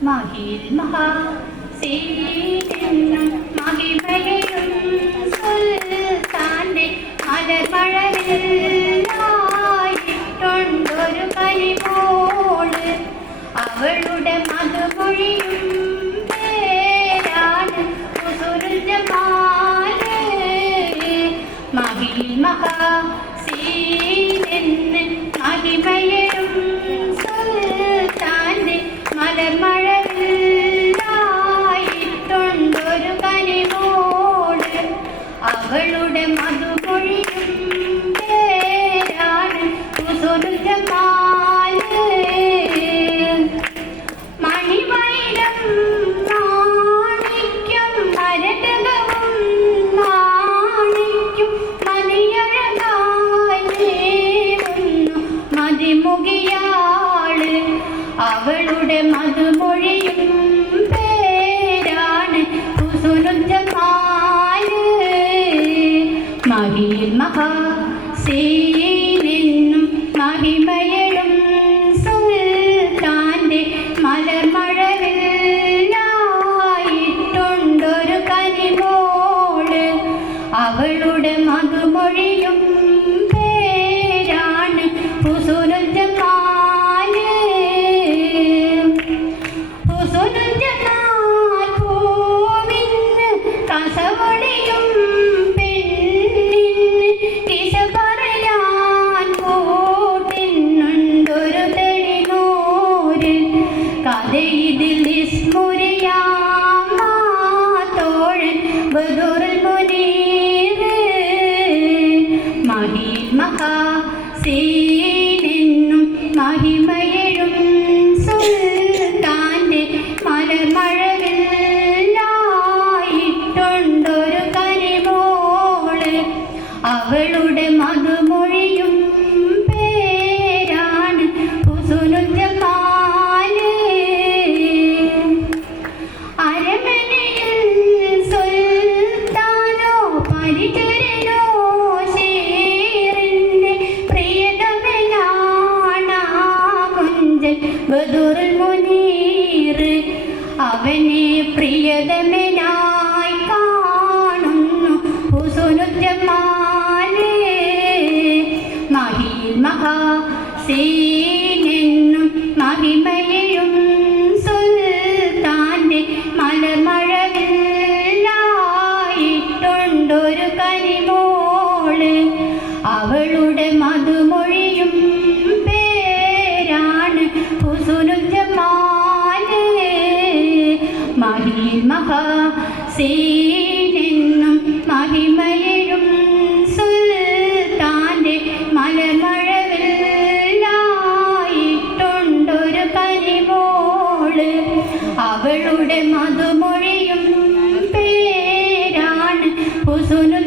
മഹിൽ മഹാസീനും മഹിമയും സുൽത്താന്റെ മലർമഴവില്ലായിട്ടൊണ്ടൊരു കനിമോള് അവളുടെ മധുമൊഴിയും പേരാണ് ഹുസ്നുൽ ജമാല് മഹിൽ മഹാസീനെന്ന് മഹിമയും സുൽത്താന്റെ മലർമഴവില്ലായിട്ടൊണ്ടൊരു കനിമോള് അവളുടെ മധുമൊഴിയും പേരാണ് ഹുസ്നുൽ ജമാല് മണിവൈരം മാണിക്യം മരതകവും മാണിക്യം മണിയഴകായി ദേവുന്നു മതിമുകിയാള് അവളുടെ മധുമൊഴിയും പേരാണ് ഹുസ്നുൽ ജമാല് മഹിൽ മഹാസീനെന്നും മഹിമയഴും സുൽത്താന്റെ മലർമഴവില്ലായിട്ടൊണ്ടൊരു കനിമോള് അവളുടെ മധുമൊഴിയും പേരാണ് ഹുസ്നുൽ ജമാല് ഹുസ്നുൽ ജമാൽ പൂവിന്ന് കസവടിയും പെണ്ണിന് കിസ പറയാൻ കൂട്ടിനുണ്ടൊരു തെളിനൂര് കഥയിതിൽ സ്മുരിയാത്തോഴൻ ബദറുൽ മുനീർ മഹിൽ മഹാസീനെന്നും മഹിമയഴും സുൽത്താന്റെ മലർമഴവില്ലായിട്ടൊണ്ടൊരു കനിമോള് അവളുടെ മധുമൊഴിയും പേരാണ് ഹുസ്നുൽ ജമാല് അരമനയിൽ സുൽത്താനോ പരിചരനോ ഷേറിന്റെ പ്രിയതമനാണാ കുഞ്ചൻ ബദറുൽ മുനീർ അവനെ പ്രിയതമനായി കാണുന്നു ഹുസ്നുൽ ജമാല് മഹിൽ മഹാസീനെന്നും മഹിമയഴും സുൽത്താന്റെ മലർമഴവില്ലായിട്ടൊണ്ടൊരു കനിമോള് അവളുടെ മധുമൊഴിയും പേരാണ് ഹുസ്നുൽ ജമാല് മഹിൽ മഹാസീനെന്നും മഹിമയഴും സുൽത്താന്റെ മലർമഴവില്ലായിട്ടൊണ്ടൊരു കനിമോള് അവളുടെ മധുമൊഴിയും പേരാണ് ഹുസ്നുൽ